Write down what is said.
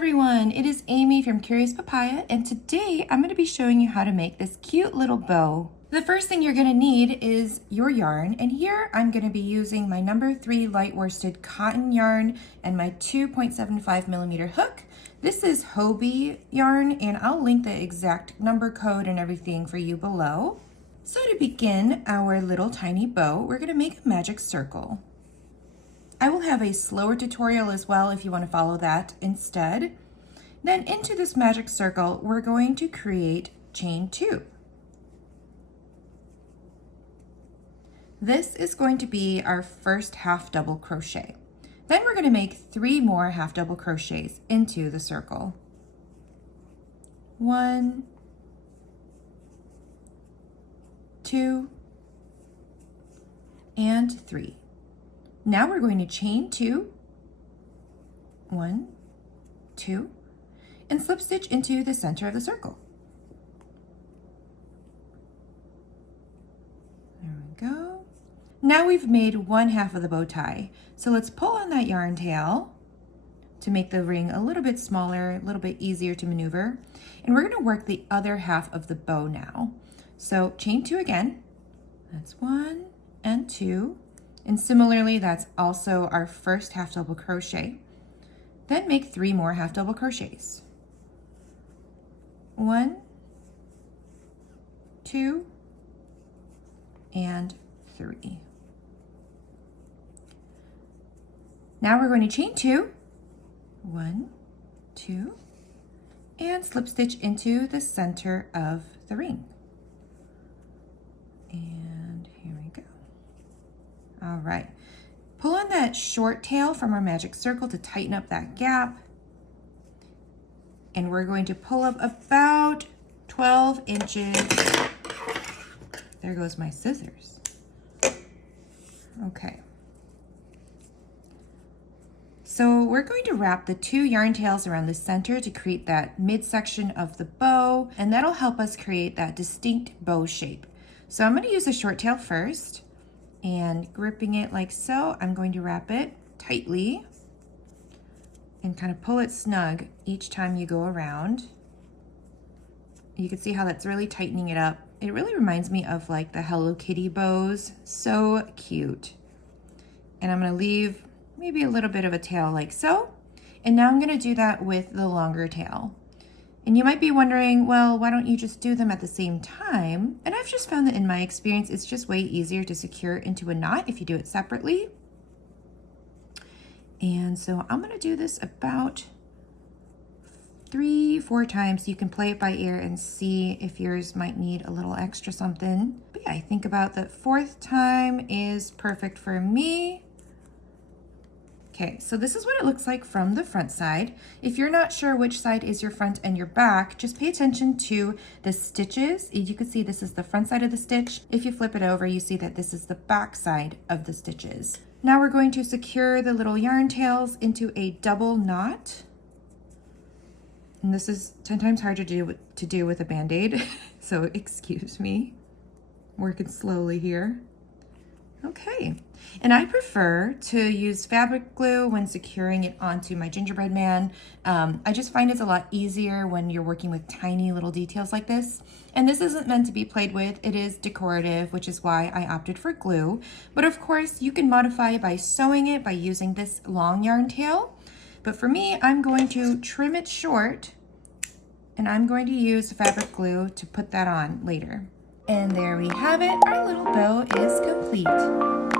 everyone, it is Amy from Curious Papaya, and today I'm going to be showing you how to make this cute little bow. The first thing you're going to need is your yarn, and here I'm going to be using my number 3 light worsted cotton yarn and my 2.75 millimeter hook. This is Hobbii yarn, and I'll link the exact number code and everything for you below. So to begin our little tiny bow, we're going to make a magic circle. I will have a slower tutorial as well if you want to follow that instead. Then into this magic circle, we're going to create chain 2. This is going to be our first half double crochet. Then we're going to make 3 more half double crochets into the circle. 1, 2, and 3. Now we're going to chain 2, 1, 2, and slip stitch into the center of the circle. There we go. Now we've made 1/2 of the bow tie. So let's pull on that yarn tail to make the ring a little bit smaller, a little bit easier to maneuver. And we're going to work the other half of the bow now. So chain 2 again. That's 1 and 2. And similarly, that's also our first half double crochet. Then make 3 more half double crochets. 1, 2, and 3. Now we're going to chain 2, 1, 2, and slip stitch into the center of the ring. And here we go. All right, pull on that short tail from our magic circle to tighten up that gap. And we're going to pull up about 12 inches. There goes my scissors. Okay. So we're going to wrap the 2 yarn tails around the center to create that midsection of the bow, and that'll help us create that distinct bow shape. So I'm going to use the short tail first. And gripping it like so, I'm going to wrap it tightly and kind of pull it snug each time you go around. You can see how that's really tightening it up. It really reminds me of like the Hello Kitty bows. So cute. And I'm going to leave maybe a little bit of a tail like so. And now I'm going to do that with the longer tail. And you might be wondering, well, why don't you just do them at the same time? And I've just found that in my experience, it's just way easier to secure into a knot if you do it separately. And so I'm going to do this about 3-4 times. You can play it by ear and see if yours might need a little extra something. But yeah, I think about the 4th time is perfect for me. Okay, so this is what it looks like from the front side. If you're not sure which side is your front and your back, just pay attention to the stitches. You can see this is the front side of the stitch. If you flip it over, you see that this is the back side of the stitches. Now we're going to secure the little yarn tails into a double knot. And this is 10 times harder to do with a Band-Aid, so excuse me. Working slowly here. Okay, and I prefer to use fabric glue when securing it onto my gingerbread man. I just find it's a lot easier when you're working with tiny little details like this. And this isn't meant to be played with, it is decorative, which is why I opted for glue. But of course, you can modify by sewing it by using this long yarn tail. But for me, I'm going to trim it short, and I'm going to use fabric glue to put that on later. And there we have it, our little bow is complete.